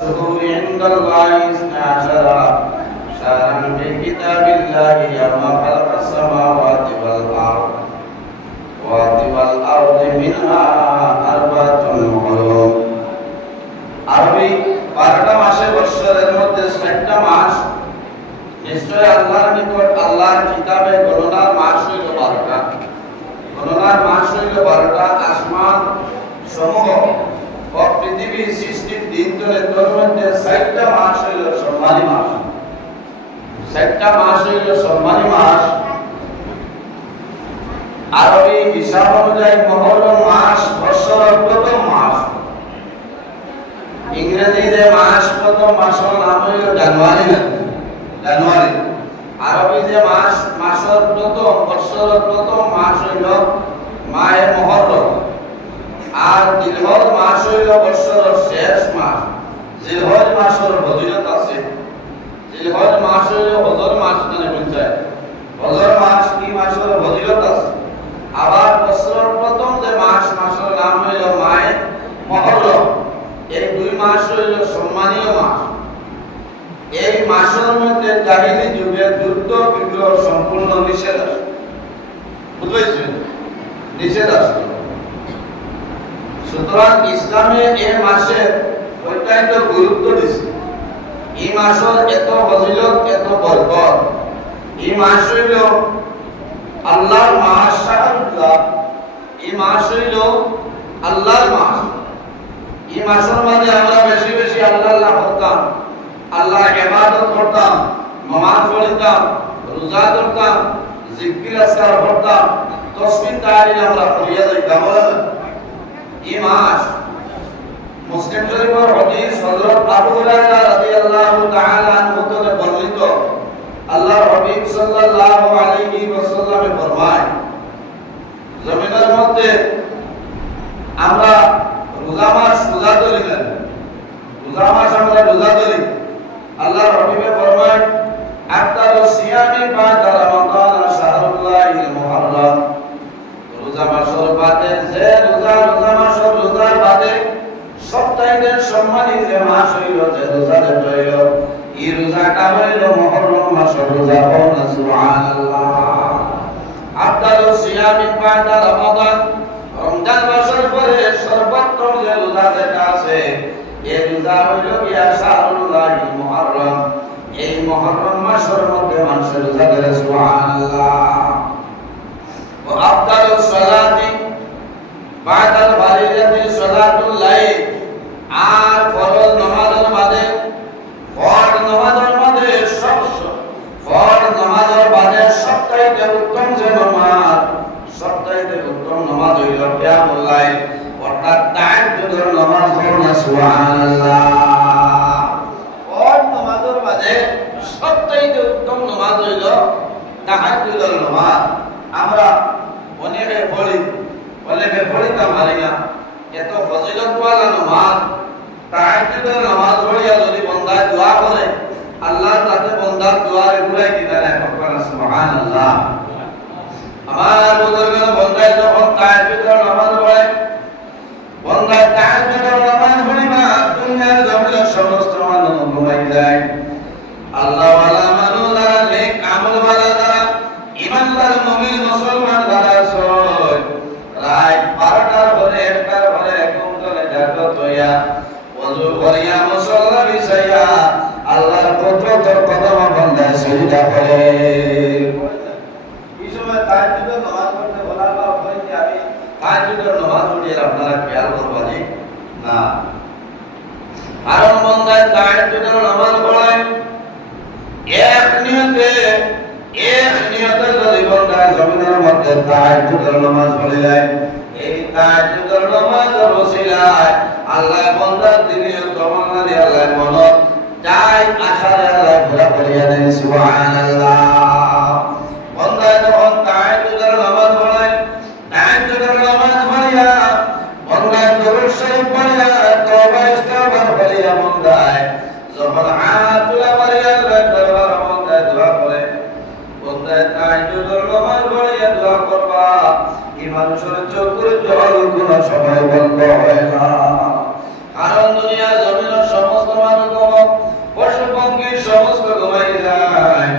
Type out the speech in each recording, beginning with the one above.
الشهور عند الله 12 شهرا في كتاب الله يوم خلق السماوات والأرض منها أربعة حرم আরবি 12টা মাসের বছরের মধ্যে 6টা মাস নিশ্চয় আল্লাহর নিকট আল্লাহর কিতাবে গণনার মাস হইল 12টা। গণনার মাস হইল 12টা। আসমান সমূহ ও পৃথিবীর সৃষ্টির দিন ধরে তোর মধ্যে 6টা মাস হইল সম্মানী মাস। 6টা মাস হইল সম্মানী মাস। আরবি হিসাব অনুযায়ী মুহররম মাস বছরের প্রথম মাস। ইংরেজিতে মাস প্রথম মাসের নাম হইল জানুয়ারি। আরবি যে মাসের প্রথম বছরের প্রথম মাস হইল মাহে মুহররম। আর জিলহজ মাস হইল বছরের শেষ মাস। জিলহজ মাসের ফজিলত আছে। জিলহজ মাস হইল হজর মাস নামে পরিচিত। হজর মাস কি মাসের ফজিলত আছে। আবার বছরের প্রথম যে মাসের নাম হইল মাহে মুহররম। এই দুই মাস হইল সম্মানীয় মাস। এই মাসের মধ্যে জাহিলি যুগে যুদ্ধ বিগ্রহ সম্পূর্ণ নিষেধ আছে। বুঝছেন? নিষেধ আছে। সুতরাং ইসলামে এই মাসের অত্যন্ত গুরুত্ব দিছে। এই মাসের এত ফজিলত, এত বরকত। এই মাস হইল আল্লাহর মাস, শাহরুল্লাহ। এই মাস হইল আল্লাহর মাস। এই মাসের মধ্যে আমরা বেশি বেশি আল্লাহ করতাম, আল্লাহর ইবাদত করতাম, নামাজ পড়তাম, রোজা করতাম, জিকির আজকার করতাম, তাসবিহ তাহলিল আমরা করিয়া যাইতাম। এই মাস মুসলিম শরীফের হাদিস হযরত আবু হুরায়রা রাদিয়াল্লাহু তাআলা আনহু থেকে বর্ণিত। আল্লাহর হাবিব সাল্লাল্লাহু আলাইহি ওয়াসাল্লাম ফরমায়, জমিনের মধ্যে আমরা রোজা মাস রোজা ধরি না। রোজা মাস আমরা রোজা ধরি। আল্লাহর হাবিব ফরমায়, আফতারু সিয়ামি বা'দা রমাদান শাহরুল্লাহিল মুহররম। রোজা মাসের বাদে যে রোজা মাসের রোজার বাদে সপ্তাহে সম্মানী যে মাস হইল, যে রোজা হইল, এই রোজাটা হইল মুহররম মাসের রোজা। বলুন সুবহানাল্লাহ। আফতারু সিয়ামি বা'দা রমাদান, রমজান মাসের পরে সর্বোত্তম যে রোজা যেটা আছে, এই রোজা হইল গিয়া শাহরুল্লাহিল মুহররম। এই মুহররম মাসের মধ্যে মানুষের রোজা করে। সুবহানাল্লাহ। ও আফতারু সালাতি বা'দাল ফারিদাতি সালাতুল লাইল। আর ফরজ নামাজের বাদে ফরজ নামাজের বাদে সবচাইতে উত্তম যে নামাজ, সবচাইতে উত্তম নামাজ হইল কিয়ামুল লাইল, অর্থাৎ তাহাজ্জুদের নামাজ। পড়ুন সুবহানাল্লাহ। ফরজ নামাজের বাদে সবচাইতে উত্তম নামাজ হইল তাহাজ্জুদের নামাজ। আমরা অনেকে পড়িতাম পারি না। এত ফজিলতওয়ালা নামাজ, তাহাজ্জুদের নামাজ পড়িয়া যদি বান্দা দোয়া করে, আল্লাহ তাতে বান্দার দোয়া ঘুরাই দিবেন। সুবহানাল্লাহ। আমার বুজুর্গরা বান্দায় যখন তাহাজ্জুদের নামাজ পড়ে, বান্দায় তাহাজ্জুদের নামাজ পড়িবা, দুনিয়ার জমিনের সমস্ত মানুষ ঘুমাই যায়। আল্লাহ ওয়ালা মানুষ যারা, নেক আমলওয়ালা যারা, ঈমানদার মুমিন মুসলমান যারা আছে, রাত 12টার পরে 1টার পরে ঘুম থেকে জাগ্রত হইয়া ওযু করিয়া মুসল্লা বিছাইয়া আল্লাহর কুদরতের কদম বন্দায় সিজদা করে। এই সময় তাহাজ্জুদের নামাজ পড়তে বলার পর কইতে আমি তাহাজ্জুদের নামাজ পড়ি, আপনারা খেয়াল করবেন না। কারণ বন্দায় তাহাজ্জুদের নামাজ পড়ায় এক নিয়তে যদি বন্দা জমিনের মধ্যে তাহাজ্জুদের নামাজ পড়ে যায়, এই তাহাজ্জুদের নামাজের ওসিলায় আল্লাহ বান্দার দিনে তমান্না দিয়ে আল্লাহ মনত চাই আশারে আল্লাহ পুরা করিয়া দেন। সুবহানাল্লাহ। বান্দা যখন তাহাজ্জুদের নামাজ পড়ে, তাহাজ্জুদের নামাজ পড়িয়া বান্দা দরুদ শরীফ পড়িয়া তওবা ইস্তিগফার করিয়া বান্দা যখন হাত তুলে পড়িয়া আল্লাহ দরবার মধ্যে দোয়া করে, বান্দা তাহাজ্জুদের নামাজ পড়িয়া দোয়া করবা, এই মানুষের চোখের জল কোন সময় বন্ধ হয় না। কারণ দুনিয়ার জমিনের সমস্ত মানুষ পশু পক্ষী সমস্ত ঘুমাই যায়।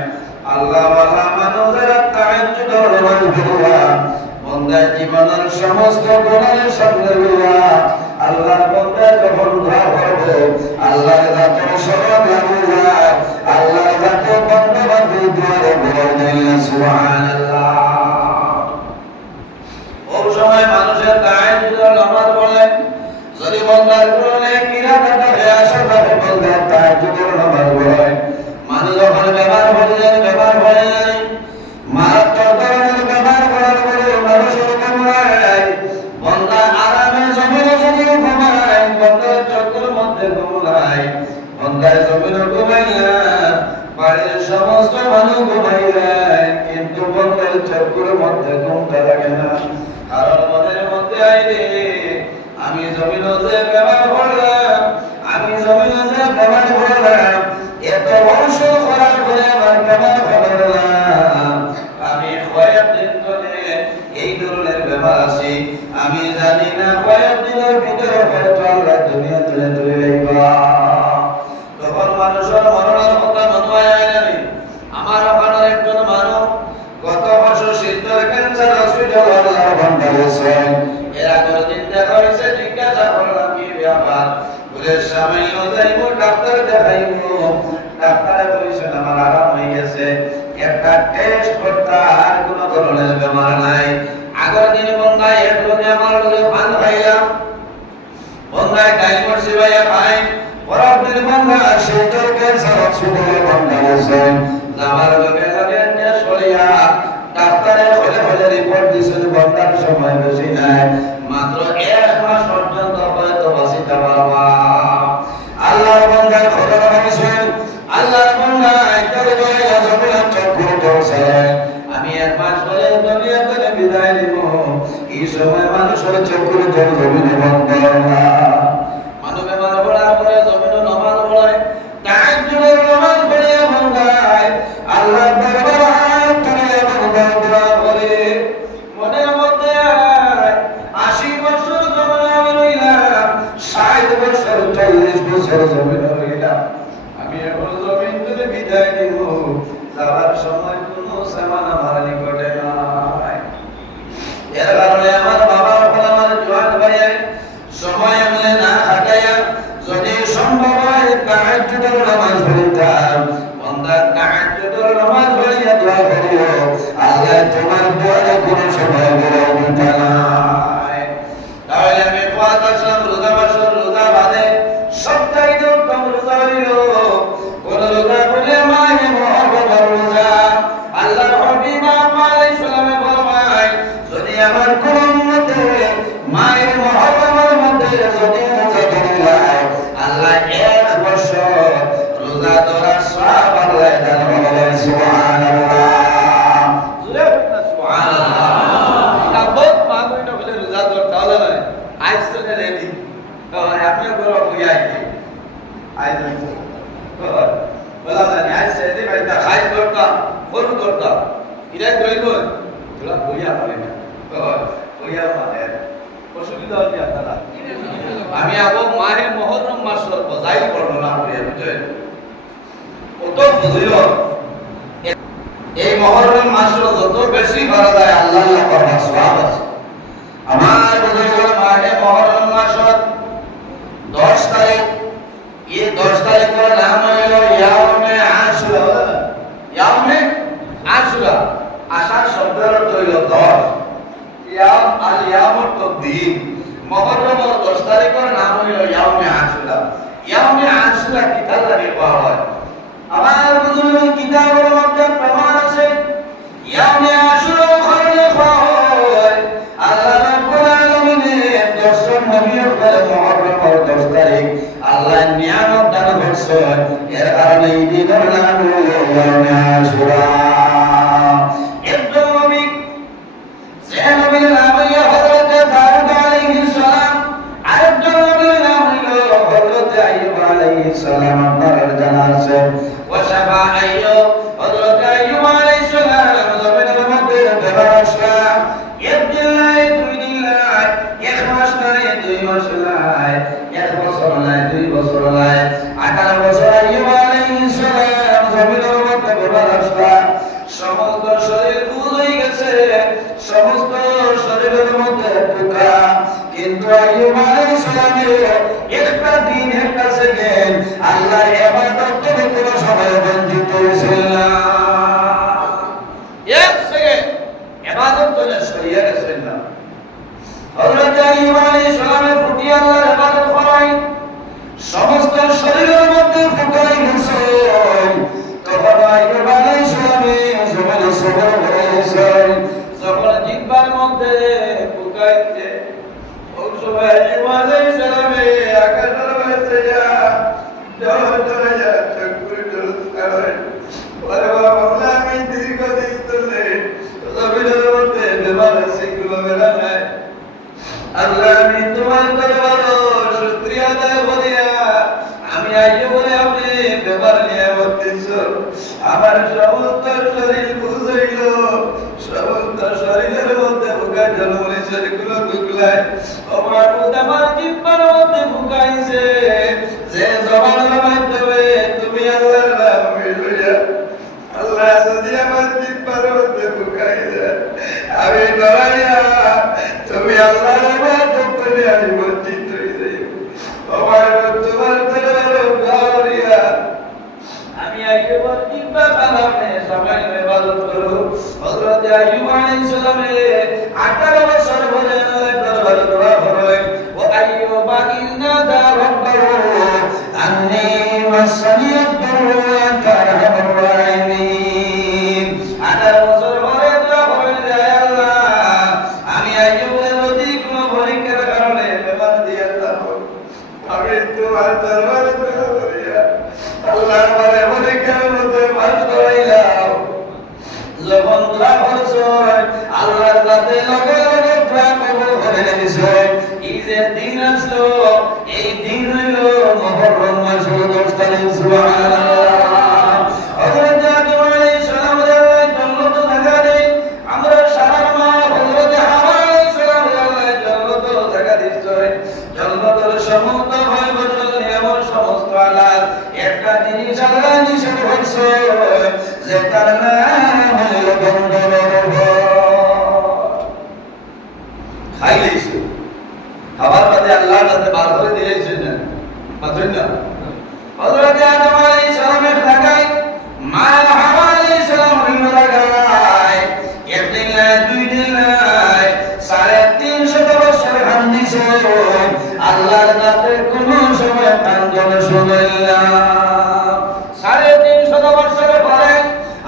আল্লাহ ওয়ালা মানুষেরা তাহাজ্জুদের নামাজ পড়া বান্দা জীবনের সমস্ত গুনাহের সামনে লইয়া আল্লাহর বান্দা যখন দোয়া করবে আল্লাহর কাছে সরব হইয়া আল্লাহর কাছে বান্দা বান্দি দোয়া করে সুবহানাল্লাহ। ওই সময় মানুষের তাহাজ্জুদের নামাজ পড়ে যদি বান্দার কোরআনে কিরাতটা আসে তবে বান্দা তাহাজ্জুদের নামাজ পড়ে। মানুষ যখন ব্যবহার করে যায় মারাত্মক ধরনের ব্যবহার করার পরে মানুষের ঘুমায় বান্দা আরামে জমিনে যদি ঘুমায় বান্দার চোখের মধ্যে ঘুমায় বান্দার জমিনে ঘুমাইয়া বাড়ির সমস্ত মানুষ ঘুমাই যায় কিন্তু বান্দার চোখের মধ্যে ঘুমটা লাগে না। কারণ মনের মধ্যে আইলে আমি জমিনে যে ব্যবহার করলাম আমি জমিনে যে ব্যবহার করলাম এত বর্ষ করার পরে আমার ব্যবহার করলাম আমি কয়েকদিন ধরে এই ধরনের ব্যবহার আছে আমি জানি না কয়েকদিনের ভিতরে হয়তো আল্লাহ দুনিয়া তুলে তুলে লইবা। তখন মানুষের মরণের কথা মনে হয় না। আমার ওখানে একজন মানুষ গত বছর শীতের ক্যান্সার হসপিটাল আল্লাহ বান্দা হয়েছে। এর আগের দিন দেখা হয়েছে জিজ্ঞাসা করলাম কি ব্যাপার বলে সামনে যাইব ডাক্তার দেখাইব। ডাক্তারে বলেছেন আমার আরাম হয়ে গেছে একটা টেস্ট করতে আর কোনো ধরনের বেমার নাই। আগের দিন বন্ধায় এর লোকে আমার লোকে ভান খাইলাম বন্ধায় ডাইমন্ড সিবাইয়া খাই পরের দিন বন্ধা শীতের ক্যান্সার হসপিটালে বন্ধা হয়েছে। যাওয়ার লোকে লোকে টেস্ট করিয়া ডাক্তারে হলে হলে রিপোর্ট দিয়েছেন বন্ধার সময় বেশি নাই মাত্র 1 মাস পর্যন্ত হয়তো বাঁচিতে পারবা। আল্লাহর বান্দা খবর রাখছেন আল্লাহর বান্দা একবার বলে জমিনে চক্কর করছে আমি 1 মাস পরে দুনিয়া থেকে বিদায় নিব। এই সময় মানুষের চক্কর জল জমিনে বন্ধ না মানুষ বেমার পড়ার পরে জমিনে নামাজ পড়ে তাহাজ্জুদের নামাজ পড়ে বন্দায় আল্লাহর দরবারে তুলে বন্দা দোয়া করে মনের মধ্যে 80 বছর জমিনে রইলাম 60 বছর 40 বছর জমিনে রইলাম আমি এখন জমিন থেকে বিদায় নিব। যাওয়ার সময় কোনো সামান আমার নিকটে নাই। এর কারণে আমার বাবা আমার জোয়ান ভাইয়ের সময় আমি না হাঁটাইয়া যদি সম্ভব হয় তাহাজ্জুদের নামাজ পড়িতাম বান্দা তাহাজ্জুদের নামাজ পড়িয়া দোয়া করিও আল্লাহ তোমার দোয়ারে কোনো সময় বিলম্ব দিতে নাই। তাহলে আমি কোয়াত আসলাম রোজা মাসের রোজা বাদে সপ্তাহে উত্তম রোজা হইল কোন রোজা বলে মায়ে মহরমের রোজা। আল্লাহর হাবিব আলাইহিস সালামে ফরমায় যদি আমার কোন উম্মতে মায়ের মহরমের মধ্যে যদি রোজা ধরে যায় আল্লাহ 1 বছর রোজা ধরার সওয়াব আল্লাহ দান করবেন। সুবহানাল্লাহ জোরে বলুন সুবহানাল্লাহ। তাবত মা বইটা বলে রোজা ধরতে হলো না আজ তো রেডি তো আপনি বড় হইয়া আইছে আইছে বলা না আজ সেদি বাইটা খাই করতা ফোন করতা ইরা কইব তোরা বইয়া পারে না তো বইয়া মানে অসুবিধা হচ্ছে আপনারা আমি আগো মাহে মুহররম মাসের বজাই বর্ণনা করি বুঝছেন কত ফজিলত এই মুহররম মাসের যত বেশি করা যায় আল্লাহর কথা সওয়াব আছে। আমার বুঝুন মাহে মুহররম মাসের 10 তারিখ এই 10 তারিখের নাম হলো ইয়াউমে আশুরা। ইয়াউমে আশুরা আশার শব্দের অর্থ হলো 10 ইয়াম আল ইয়ামুত তকদিম মুহররমের 10 তারিখের নাম হলো ইয়াউমে আশুরা। ইয়াউমে আশুরা কিতাব লাগে পাওয়া হয় আমার বুঝুন কিতাবের মধ্যে প্রমাণ আছে ইয়াউমে আশুরা খরলে হয় আল্লাহ রাব্বুল আলামিনের 10 নবীর পরে মুহররমের 10 তারিখ আল্লাহ নিয়ামত দান করছেন এর কারণে এই দিনের নাম হলো ইয়াউমে আশুরা। একজন নবী যে নবীর নাম হলো হযরত দাউদ আলাইহিস সালাম আরেকজন নবীর নাম হলো হযরত আইয়ুব আলাইহিস সালাম আপনারা জানা আছে ওয়াশাফা আইয়ুব হযরত আইয়ুব আলাইহিস সালাম জমিনের মধ্যে ব্যবহার আসলাম একদিন নাই 2 দিন নাই 1 মাস নাই 2 মাস নাই 1 বছর আল্লাহ ইবাদত থেকে কোনো সময় বঞ্চিত হয়েছিল না। এক সেকেন্ড ইবাদত তো সরিয়ে গেছেন না। হযরত আইয়ুব আলাইহিস সালামের প্রতি আল্লাহর ইবাদত করাই সমস্ত শরীরের মধ্যে ফুটাই গেছে। তখন আইয়ুব আলাইহিস সালামের জমিনে সবর হয়েছে, যখন জিহ্বার মধ্যে ফুটাইতে ওই সময় আইয়ুব আলাইহিস সালামে আকাশের মধ্যে জোরে যা চকুর জোরে ওরে বাবা আমি দীর্ঘদিন ধরে জমিনের মধ্যে বেমার আছি, কোনো বেড়া নাই। আল্লাহ আমি তোমার দরবারে শুকরিয়া আদায় করিয়া আমি আইয়ুব বলে আপনি ব্যাপার নিয়ে বলতেছো, আমার সমস্ত শরীর বুঝাইল, সমস্ত শরীরের মধ্যে বুকা জলমনি শরীরগুলো ঢুকলায় আমার আমার জিহ্বার মধ্যে বুকাইছে, যে জবানের মাধ্যমে তুমি আল্লাহর নাম লইয়া আল্লাহ যদি আমার জিহ্বার মধ্যে বুকাইছে আমি ডরাইয়া তুমি আল্লাহর ইবাদত করে আমি বঞ্চিত হয়ে যাই। আমার তোমার দরবারে গাওরিয়া আমি আইয়ুবের জিহ্বা কালামে সবাই ইবাদত করো। হযরত আইয়ুব আলাইহিস সালামের 18 বছর বলে আল্লাহর দরবারে দোয়া করেন, ও আইয়ুব ইন্নাদা রাব্বাহু আন্নী মাসানিয়াদ দুররু ওয়া আনতা আরহামুর রাহিমিন। 18 বছর পরে দোয়া করেন, হে আল্লাহ আমি আইয়ুবের প্রতি কোনো পরীক্ষার কারণে বেমার দিয়ে থাকো, আমি তোমার দরবারে দোয়া করিয়া আল্লাহর পরে পরীক্ষার মধ্যে পাস করাইলাম। যখন দোয়া করছো আল্লাহর কাছে লগে লগে দোয়া কবুল করে নিছে। এই যে দিন আসলো এই দিন হইল মুহররম মাসের 10 তারিখ। সুবহানাল্লাহ। হযরত আদম আলাইহিস সালামের আল্লাহ জান্নাত জায়গা দেই, আমরা সারা মা হযরত হাওয়া আলাইহিস সালামের আল্লাহ জান্নাত জায়গা দিছে। জান্নাতের সমস্ত ভয় বদল নিয়ামত সমস্ত আল্লাহ একটা জিনিস আল্লাহ নিষেধ করছে, যে তার নাম হলো গন্ধমের ঘর। খাইলেছে খাবার বাদে আল্লাহর কাছে বার করে দিয়েছে না, পাথর না। হযরত আদম আলাইহিস সালামের ঢাকায় মা হাওয়া আলাইহিস সালামের ঢাকায় একদিন না দুই দিন না 350 বছর কান্দিছে, আল্লাহর কাছে কোনো সময় কান্দন শুনেন না। 350 বছর পরে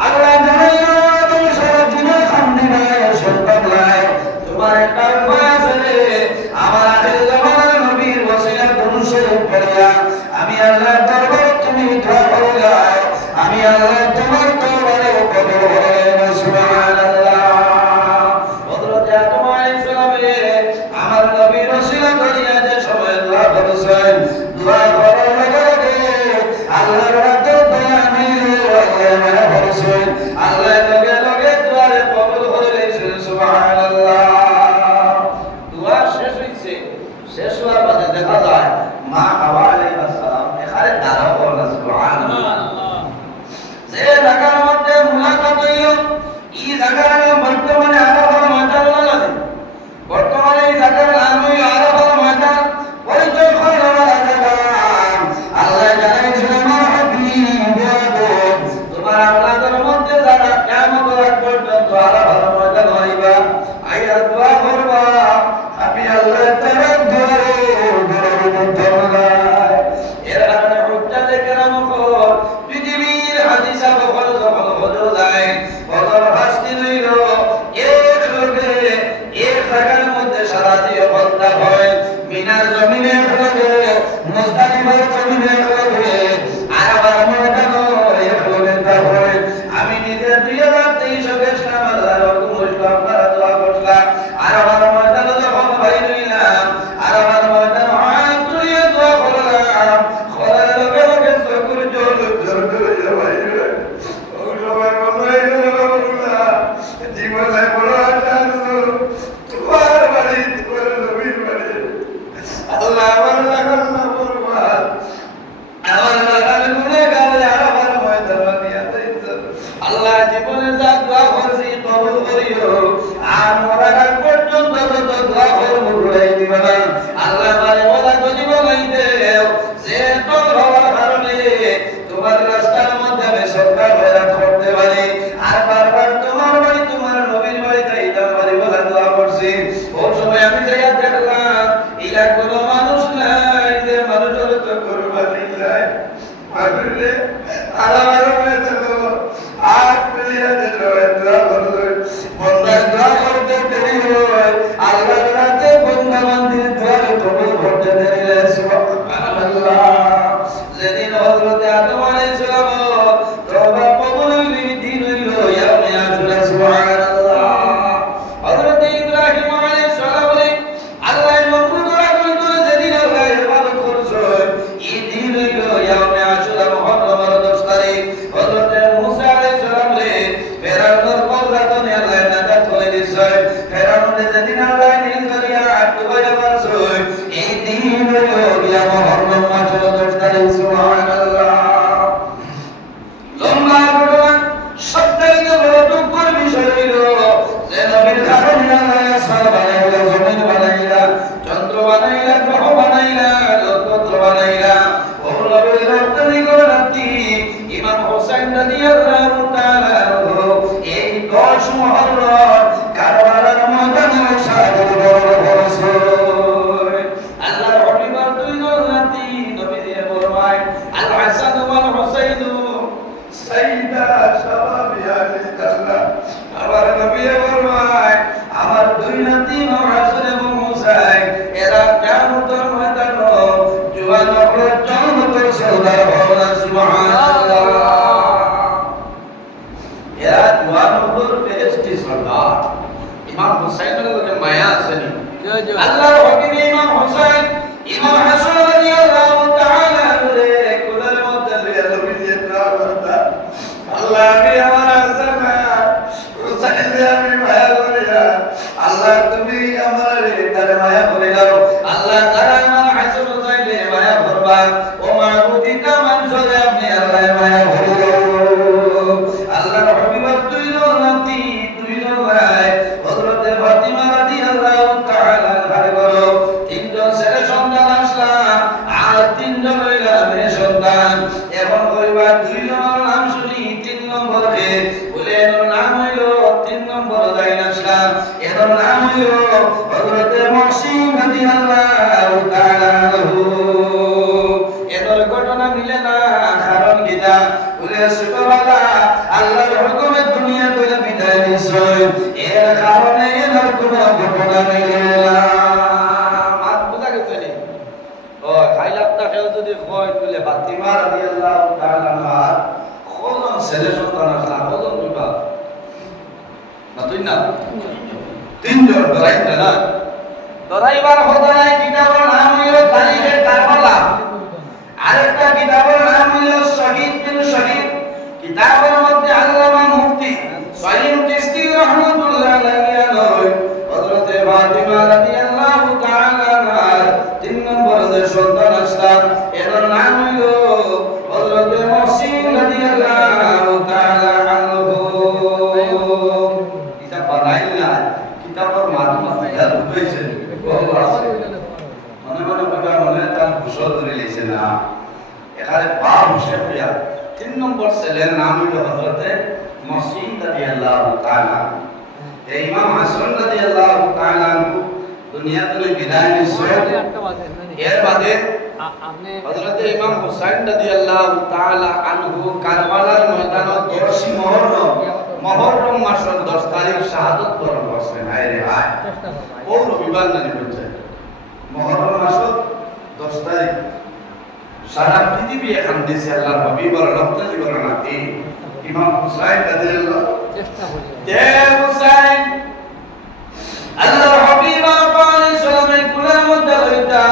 আল্লাহ জানাইলো তুমি সারা জীবন কান্দি নাই, সন্তান নাই, তোমার একটা উপায় আছে, আমার আখির জামানার নবীর ওসিলা দুরূদ শরীফ পড়িয়া আমি আল্লাহর দরবারে তুমি দোয়া করিলা, আমি আল্লাহ তোমার দরবারে কবুল করিলাম। সুবহানাল্লাহ। হযরত আদম আলাইহিস সালামে আমার নবীর ওসিলা করিয়া যে সময় দোয়া করেছেন, দোয়া করার লগে লগে আল্লাহর রাতে দোয়া নিয়ে আল্লাহ করেছেন, আল্লাহ লগে লগে দোয়ারে কবুল করে নিয়েছেন। সুবহানাল্লাহ। দোয়া শেষ হইছে, শেষ হওয়ার পরে দেখা যায় মা হাওয়া আলাইহিস সালাম এখানে দাঁড়াও বলেন সুবহানাল্লাহ। যে জায়গার মধ্যে মুলাকাত হইল এই জায়গার বর্তমানে আরাফার ময়দান লাগে, বর্তমানে এই জায়গার নাম হইল আরাফার ময়দান। পরিচয় করে আল্লাহ জানাইছেন আমার হাবিব তোমার আওলাদের মধ্যে যারা কিয়ামত পর্যন্ত আরাফার ময়দান হইবা আইয়া দোয়া করবা, আমি আল্লাহ তাআলা দোয়ারে ধরলাই। এর কারণে হুজ্জাতে কেরাম পৃথিবীর হাদিসা বহল যখন হলো যায় বদর হাসতি হইল এক লোকে এক জায়গার মধ্যে সারা দিয়ে বলতা হয়, মিনার জমিনে লাগে, মুজদালিফার জমিনে লাগে, আরাফার ময়দান এক লোকে তা হয়। আমি নিজে 2023 সালে আল্লাহর হুকুম হইল আপনারা দোয়া করলাম, আরাফার ময়দান যখন বাইর হইলাম আরাফার ময়দান হাত তুলিয়ে দোয়া করলাম, করার লগে লগে চকুর জল জল জল বাইরে ও সবাই বলাই আল্লাহ জীবনে বড় আনন্দ তোমার বাড়ি, তোমার নবীর বাড়ি। আল্লাহ আমার লাগাল না বরবাদ, আমার লাগাল গুনাহগার আরাফার ময়দান নিয়ে যাইতো। আল্লাহ জীবনে যা দোয়া করছি কবুল করিও, আর মরার পর্যন্ত যত দোয়া করব ভুলাই দিবা না। আল্লাহ মানে ওরা যদি বলাই দেও যে তোর হওয়ার তোমার রাস্তার মধ্যে আমি সরকার হয়রান করতে পারি আর বারবার তোমার বাড়ি তোমার নবীর বাড়িতে ইদাম বাড়ি বলে দোয়া করছি ওই সময় আমি যাইয়া দেখলাম ইলা কোনো মানুষ নাই যে মানুষের তো কুরবানি নাই মানুষে আলাদা হয়েছে তো আর পেলিয়া যে দোয়া করলো বন্দার দোয়া করতে দেরি হয় আল্লাহ রাতে বন্দা মন্দির দোয়া কবুল করতে দেরি হয় সুবহানাল্লাহ যেদিন হযরত আদম আলাইহিস সালাম তওবা কবুলের দিন হইল ইয়াউমে আশুরা সুবহানাল্লাহ হযরত ইব্রাহিম আলাইহিস সালাম আল্লাহ নবুর দোয়া করতে যেদিন আল্লাহ ইবাদত করছে এই দিন হইল ইয়াউমে আশুরা মুহররমের 10 তারিখ হযরত মুসা আলাইহিস সালাম ফেরাউনের কবরতনে আল্লাহ নাজাত করে দিয়েছে ফেরাউনের যেদিন আল্লাহ নীল দরিয়া ডুবাইয়া মারছে এই দিন হইল মুহররম মাসের 10 তারিখ সুবহানাল্লাহ লম্বা ঘটনা সবথেকে বড় দুঃখের বিষয় হইল যে নবীর কারণে আল্লাহ আসমান বানাইলা জমিন বানাইলা চন্দ্র বানাইলা গ্রহ বানাইলা নক্ষত্র বানাইলা ও নবীর রক্তনি গণতি ইমাম হোসেন রাদিয়াল্লাহু তাআলা এই 10 মুহররম কারবালার ময়দানে শাহাদাত বরণ করেছে আল্লাহর হাবিবের দুই গণতি নবী দিয়ে ফরমায় আল হাসান ওয়াল হুসাইন সাইয়্যিদা শাবাবি আহলি জান্নাহ আমার নবী ফরমায় আমার দুই নাতি হাসান এবং হুসাইন এরা কিয়ামতের ময়দানে জওয়ান হবে জান্নাতের সওদার হবে সুবহানাল্লাহ এরা জওয়ান হবে ফেরেশতি সরদার ইমাম হুসাইনের লগে মায়া আছে নি আল্লাহর হাবিব ইমাম হুসাইন ইমাম হাসান রাদিয়াল্লাহু তাআলা কোলের মধ্যে লইয়া নবী দিয়ে দোয়া করতা আল্লাহ আমি আমার হাসান হুসাইন আমি মায়া করিয়া আল্লাহ তুমি আমার তার মায়া করে দাও আল্লাহ তাআলা আমার হাসান হুসাইন মায়া করবা ও মাবুদি কামান সরে আপনি আল্লাহ মায়া করে দাও আল্লাহর হাবিবের দুই নাতি দুই ভাই হযরত ফাতিমা রাদিয়াল্লাহু তাআলা ঘরে করো তিনজন ছেলে সন্তান আসলাম আর তিনজন হইলা মেয়ে সন্তান এবং পরিবার দুইজনের নাম শুনি 3 নম্বর কে বলে এর নাম হইল 3 নম্বর যাইন আসলাম এর নাম হইল হযরত মুহসিন রাদিয়াল্লাহু তাআলা এর ঘটনা মিলে না কারণ কিটা বলে ছোটবেলা আল্লাহর হুকুমে দুনিয়া থেকে বিদায় নিছে এর কারণে এর কোনো ঘটনা মিলে না মাত বুঝা গেছে নি ও খাইলাপটা কেউ যদি কয় বলে ফাতিমা রাদিয়াল্লাহু তাআলা আর কোন ছেলে সন্তান আসলা কোন বিবাহ না তুই না তিনজন ধরাইতে না ধরাইবার কথা নাই কিতাবের নাম হইল তারিখে কারবালা আরেকটা কিতাবের নাম হইল শহীদ বিন শহীদ কিতাবের মধ্যে আল্লামা মুফতি সাইয়্যিদ চিশতি রাহমাতুল্লাহ আলাইহি নয় হযরত ফাতিমা রাদিয়াল্লাহু তাআলা আনহার 3 নম্বর যে সন্তান আসলাম এর নাম হইল হযরত মুহসিন রাদিয়াল্লাহু তাআলা আনহু এটা বানাইলা কিতাবের মাধ্যমে হেল্প হইছে মনে মনে কথা মনে তার ঘোষণা ধরে লিখছে না এখানে বাপ হিসেবে 3 নম্বর ছেলের নাম হইল হযরত মুহসিন রাদিয়াল্লাহু তাআলা এই ইমাম হাসান রাদিয়াল্লাহু তাআলা দুনিয়াতে বিদায় নিছে এর বাদে আপনি হযরত ইমাম হুসাইন রাদিয়াল্লাহু তাআলা আনহু কারবালার ময়দানে 10 মুহররম মাসের 10 তারিখ শাহাদাত বরণ করছেন আরে ভাই ও রবিবার নানি বলছে মুহররম মাসের 10 তারিখ সারা পৃথিবী এখন দেশে আল্লাহর হাবিবের রক্ত জীবন নাতি ইমাম হুসাইন রাদিয়াল্লাহু চেষ্টা করি দে হুসাইন আল্লাহর হাবিব আলাইহিস সালামের কুলের মধ্যে লইতা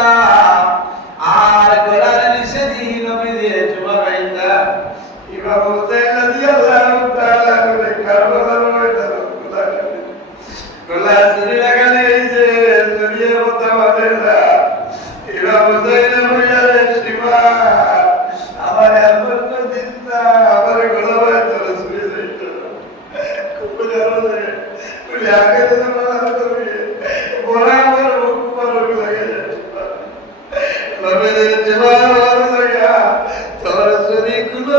আর গলার নিচে দিয়ে নবী দিয়ে চুমাইতা ইমাম হুসাইন রাদিয়াল্লাহু তাআলা বলে কারবালার ময়দানে গলা ধরে লাগালে যে দুনিয়া কথা বলে না ইমাম হুসাইন বলে শিবা আমার এমন দিন না আমার গলা ভাই তোর শুয়ে যাইত খুব জানো রে বলে আগে তো না তুমি বড় আমার মুখ পর লাগে নবীদের জীবন লাগা তোর শরীর গুলো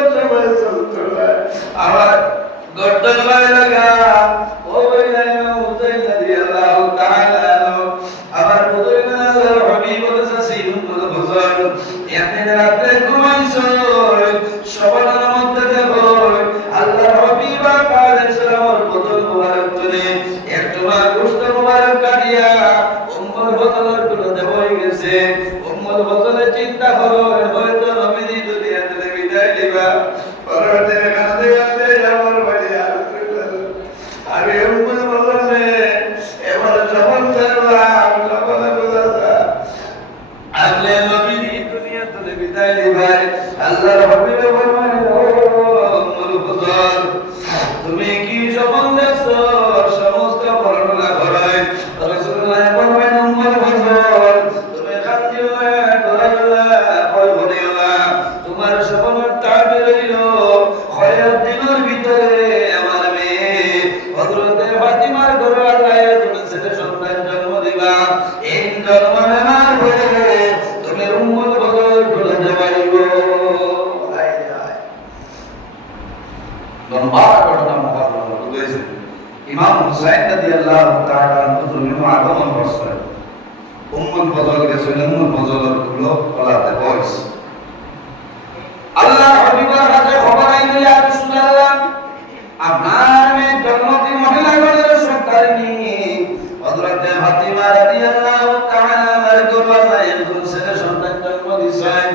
দিবা পরবর্তী কাঁদতে কাঁদতে আমার বাড়ি আর আমি উম্মুল বললে এবার যখন দেখলাম যখন বুঝলাম আল্লাহ নবী দুনিয়া থেকে বিদায় নিবাই আল্লাহর হাবিব ফরমান ও উম্মুল ফজল তুমি কি যখন দেখছো সমস্ত বর্ণনা করায় রাসূলুল্লাহ ফরমান উম্মুল ফজল তুমি কাঁদিও না করাইও না ভয় করিও না তোমার স্বপ্নের তাবির হইল খয়র দিনের ভিতরে আমার মেয়ে হযরতে ফাতিমার ঘরে আল্লাহ তুমি ছেলে সন্তান জন্ম দিবা এই জন্ম নেওয়ার পরে তুমি উম্মুল ফজল চলে যাইব লম্বা ঘটনা মুহাররম হয়েছে ইমাম হুসাইন রাদিয়াল্লাহু তাআলা আনহু জন্য আগমন করছেন উম্মুল ফজল গেছেন উম্মুল ফজলের গুলো বলাতে বয়স আল্লাহ হাবিবের কাছে খবর আইলো ইয়া রাসূলুল্লাহ আপনার মেয়ে জন্মতি মহিলা ঘরের সন্তানি হযরতে ফাতিমা রাদিয়াল্লাহু তাআলা আনহার গর্ভে একজন ছেলে সন্তান জন্ম দিয়েছেন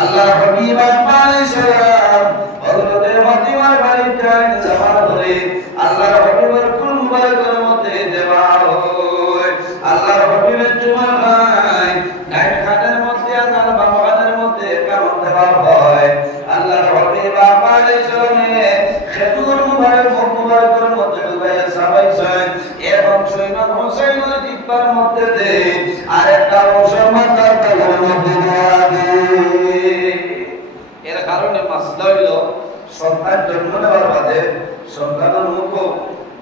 আল্লাহ হাবিব আলাইহিস সালাম হযরতে ফাতিমার বাড়িতে যাওয়ার পরে আল্লাহ হাবিবের কুরবানের মধ্যে দেওয়া হয় আল্লাহ হাবিবের তোমার ভাই ডাইন খানের মধ্যে আর বাম খানের মধ্যে কামন দেওয়া হয় আল্লাহ হাবিব আলাইহিস সালামে খেজুর মুবারকের মধ্যে ডুবাইয়া সাবাইছেন এবং ইমাম হুসাইনের জিহ্বার মধ্যে দে আরেকটা অংশ মাথার তালুর মধ্যে দেয় এর কারণে মাসলা হইল সন্তান জন্ম নেওয়ার বাদে সন্তানের মুখ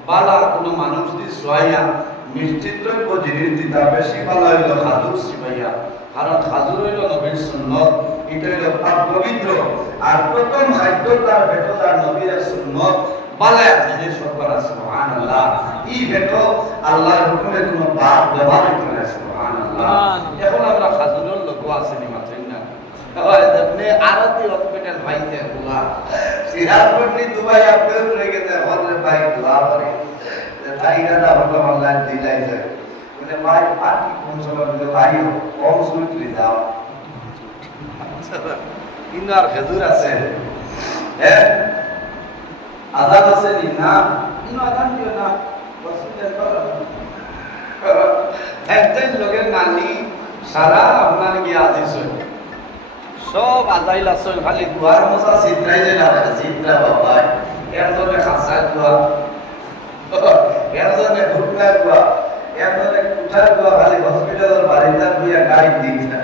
বালা কোনো মানুষ দি সোয়াইয়া মিষ্টির দ্রব্য জিনিস দিতা বেশি বালা হইল খাজুর সিবাইয়া কারণ খাজুর হইল নবীর সুন্নত এটা হইল পাক পবিত্র আর প্রথম খাদ্য তার ভেটো তার নবীর সুন্নত বালা জিনিস সরকার সুবহানাল্লাহ এই ভেটো আল্লাহর হুকুমে কোনো বাদ ব্যবহার করে সুবহানাল্লাহ এখন আমরা খাজুরের লোক আসেনি মাত্রই না আপনি আরতি হসপিটাল ভাইতে হুয়া সিরাজপট্টি দুবাই আপনি রয়ে গেছে হলে ভাই দোয়া করে তাইরা দা হলো অনলাইন দিলাই যায় বলে ভাই পার্টি কোন সময় বলে ভাই কম সুইটলি দাও কিন্তু আর খেজুর আছে হ্যাঁ আদান আছে নি না ইনো আদান দিও না হসপিটাল করো একজন লোকের নানি সারা আপনার গিয়ে আজিস সব আজাইল আছে খালি দুয়ার মশা চিত্রাই যে না চিত্রা বাবা এরজনে খাসা দুয়া এরজনে ঘুটলা দুয়া এরজনে কুঠার দুয়া খালি হসপিটালের বাড়িটা দুইয়া গাড়ি দিতে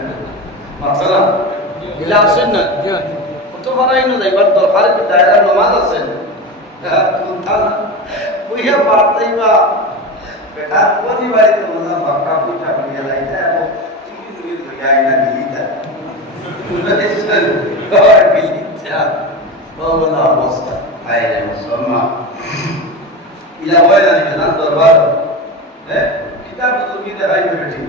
মাসালা ইলা আছেন না কত বারাইনো যাইবার দরকার কি দায়রা নামাজ আছেন কুঠা না কইয়া বাড়তাইবা বেটা কোনি বাড়িতে মজা বাক্কা কুঠা করিয়া লাইতা এবং চিকি মুগি লইয়া আইনা দিলিতা অবস্থা মুসলমান ইলা বয়লা নিবেদন দরবার কিতাব বুজুর্গিতে ভাই বেটি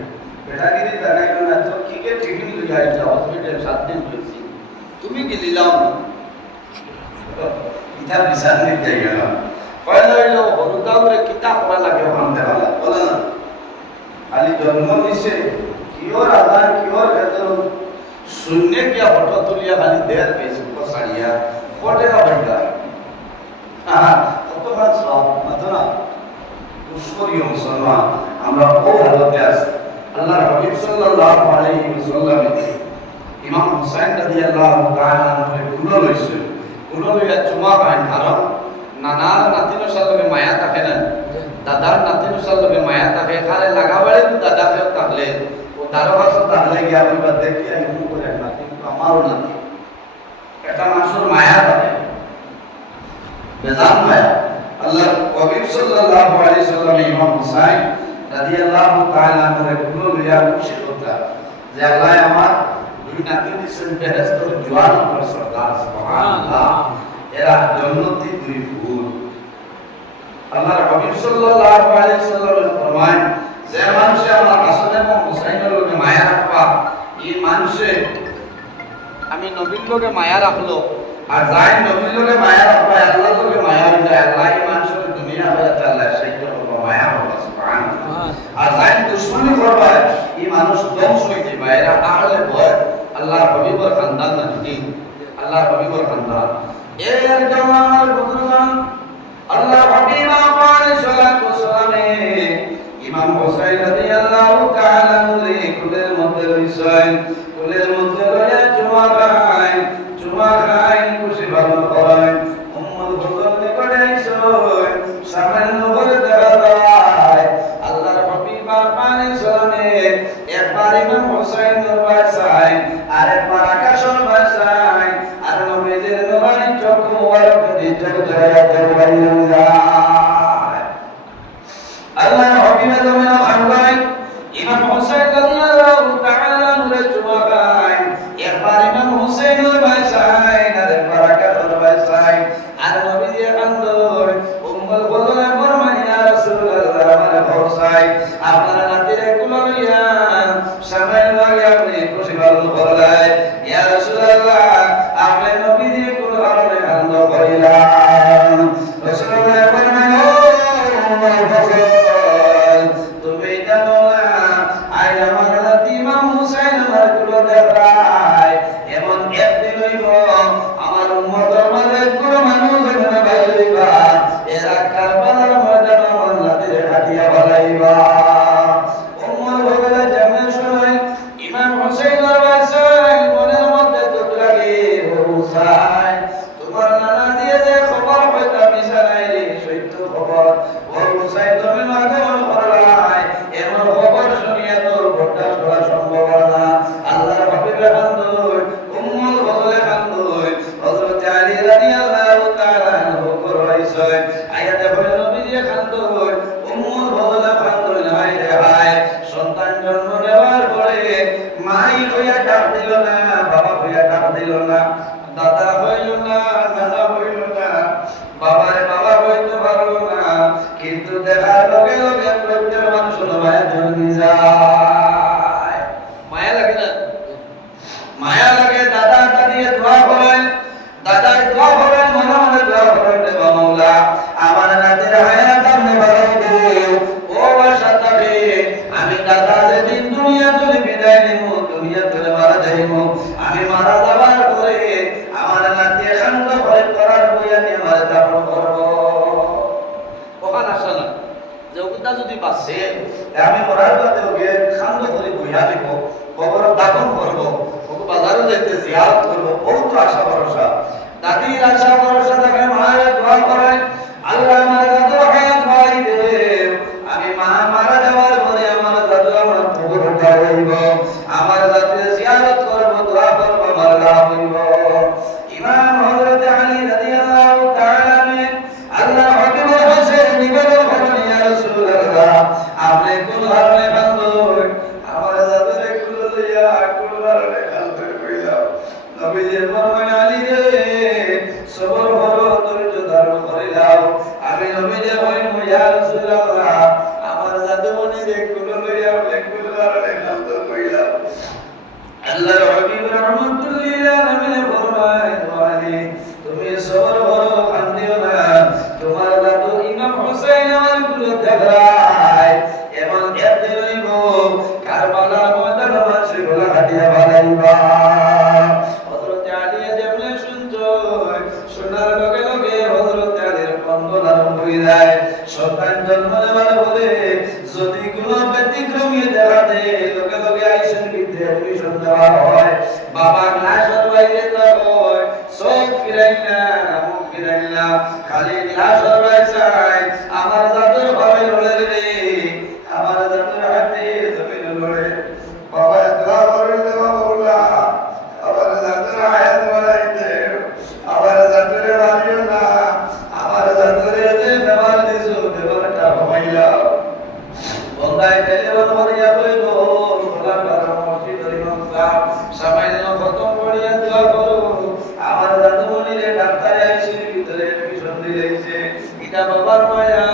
বেটাগিরি তাকাইল না তো কি কে টিফিন লইয়া আইলা হসপিটাল 7 দিন হইছি তুমি কি দিলাম কিতাব বিশাল নিয়ে যাই গেল পয়লা হইলো হরুদাউরে কিতাব পড়া লাগে ওখানে ভালো বলে না খালি জন্ম দিছে কিওর আদান কিওর এত শূন্য কিয়া ফটো তুলিয়া খালি দেড় পেয়েছে को साड़िया फोटे का बंदा हां কত ভালো সব মাত্র না পুষ্করিয় মুসলমান আমরা খুব হালতে আছি আল্লাহর হাবিব সাল্লাল্লাহু আলাইহি ওয়াসাল্লাম ইমাম হুসাইন রাদিয়াল্লাহু তাআলা আনহু গুলো লইছে গুলো লইয়া চুমা পায় কারণ নানার নাতির সাথে মায়া থাকে না দাদার নাতির সাথে মায়া থাকে খালে লাগাবারে দাদা কেউ তাহলে ও দারোগার তাহলে গিয়া বলবা দেখি আমি করে না কিন্তু আমারও নাতি এটা মানুষের মায়া থাকে বেজান মায়া আল্লাহ হাবিব সাল্লাল্লাহু আলাইহি সাল্লাম ইমাম হুসাইন রাদিয়াল্লাহু তাআলা আনহু গুলো লইয়া খুশি হতা যে আল্লাহ আমার দুই নাতি দিছেন বেহেশতের জওয়ান আর সরদার সুবহানাল্লাহ এরা জান্নাতি দুই ফুল আল্লাহর হাবিব সাল্লাল্লাহু আলাইহি সাল্লাম ফরমায় যে মানুষ আমার হাসান এবং হুসাইনের লগে মায়া রাখবা এই মানুষে আমি নবীর লগে মায়া রাখলো আর যাই নবীর লগে মায়া রাখবা আল্লাহর লগে মায়া হইছে আল্লাহ এই মানুষের দুনিয়া হইছে আল্লাহ সেইটা মায়া হবে সুবহানাল্লাহ আর যাই দুশমনী করবা এই মানুষ ধ্বংস হয়ে যাবে এরা আহলে ভয় আল্লাহর হাবিবের খানদান না দিন আল্লাহ হাবিবুর খান্দা এর জামাল বুজুর্গান আল্লাহ হাবিব আলাইহিস সালাতু ওয়াসসালামে ইমাম হুসাইন রাদিয়াল্লাহু তাআলা আনহু কুলের মধ্যে রইছেন কুলের মধ্যে রয়ে জুমা খায় খুশি পালন করেন উম্মুল হুজুর নিকটে আইছেন সামান্য করে দেখা যায় আল্লাহর হাবিব আলাইহিস সালামে একবার ইমাম হুসাইনের বাসায় আরেকবার আকাশের বাসায় আর নবীদের নূরানি চক্ষু মুবারক দিয়ে জড়ায়া যায় আল্লাহর হাবিব জমিন খানবাই ইমাম হুসাইন রাদিয়াল্লাহু তাআলা আনহু জুমায় একবার ইমাম হুসাইনের বাসায় আরেকবার আকাশের বাসায় আর নবীজি খানদর উম্মুল বদর ফরমান ইয়া রাসূলুল্লাহ আমার হুসাইন আপনার নাতিরে কুলাইয়া সামনে লাগে আপনি খুশি পালন করলেন ইয়া রাসূলুল্লাহ আপনি নবীজি কুলাইয়া খানদ কইলাম রাসূলুল্লাহ ফরমান ও তুমি জানো না আজ আমার নাতি ইমাম হুসাইন আমার কুলো দেখায় এমন একদিন হইব আমার উম্মতের মাঝে কোন মানুষ এখানে বাইরিবা এরা কারবালার ময়দানে আমার নাতিরে কাটিয়া বলাইবা উম্মত বলে যেমন শুনে ইমাম হুসাইনের বাসায় মনের মধ্যে দুঃখ লাগে হুসাইন তোমার নানা দিয়ে যে খবর হয়তো মিশা নাই রে সত্য খবর ও হুসাইন তুমি আগমন করলাই এমন খবর শুনিয়া তোর ঘটনা করা সম্ভব না আল্লাহর হাবিবের বান্দর উম্মুল বদলে বান্দর হযরত আলী রাদিয়াল্লাহু তাআলা আনহু করাইছে আয়াতে হলো নবীজি বান্দর উম্মুল বদলে বান্দর হায় রে হায় সন্তান জন্ম নেওয়ার পরে মাই হইয়া ডাক দিল না বাবা হইয়া ডাক দিল না দাদা হইল না নানা হইল না বাবারে বাবা হইতে পারলো না কিন্তু দেখার লগে লগে প্রত্যেক মানুষের মায়া জন্মি যায় মায়া লাগে না মায়া লাগে দাদা দাদি দোয়া করেন দাদা দোয়া করেন মনে মনে দোয়া করেন দেবা মাওলা আমার নাতির হায়াত আপনি বাড়াই দিও ও বাসাতাবে আমি দাদা যেদিন দুনিয়া থেকে বিদায় নিব দুনিয়া থেকে মারা যাইব আমি মারা যাবার পরে আমার নাতি খান্দ করে করার বইয়া নিয়ে মারা দাফন করব ওখানে আসে না যে ওটা যদি বাঁচে আমি মরার বাদে ওকে খান্দ করে বইয়া নিব কবর দাফন করব ওকে বাজারে যাইতে জিয়ারত করব বহুত আশা ভরসা দাদির আশা ভরসা থাকে মায়ের দোয়া করেন আল্লাহ আমার দাদু হায়াত বাড়াই দে আমি মা মারা যাওয়ার পরে আমার দাদু আমার কবর উঠাইব আমার দাদির জিয়ারত করব দোয়া করব আমার লাভ হইব ইমাম হযরত আলী রাদিয়াল্লাহু তাআলা আল্লাহ হাবিবের হাসে নিবেদন করেন ইয়া রাসূলুল্লাহ আপনি কোন ধরনের বান্দর আমার দাদুরে কুল লইয়া কুলবারে কালবে কইলা নবীজি ফরমান আলী রে সবর করো ধৈর্য ধারণ করিলাও আমি নবীজি কইম ইয়া রাসূলুল্লাহ আমার দাদু মনি রে কুল লইয়া কুলবারে কালবে কইলা আল্লাহর হাবিব রাহমাতুল্লিল আলামিন ফরমায় ওয়ালি তুমি সবর করো কান্দিও না তোমার দাদু ইমাম হুসাইন আমার কুল দেখায় এমন একদিন হইব কারবালার ময়দানে মানুষ গলা কাটিয়া বাড়াইবা হযরত আলী যেমন শুনছো শোনার লগে লগে হযরত আলীর কন্দন আরম্ভ হয়ে যায় সন্তান জন্ম নেওয়ার পরে যদি কোনো ব্যতিক্রমী দেখা দেয় লগে লগে আইসেন ভিতরে অ্যাডমিশন দেওয়া হয় বাবা ক্লাসের বাইরে হয় চোখ ফিরাই না মুখ ফিরাই না খালি ক্লাসের বাইরে আমার দাদুর ঘরে রোলে রে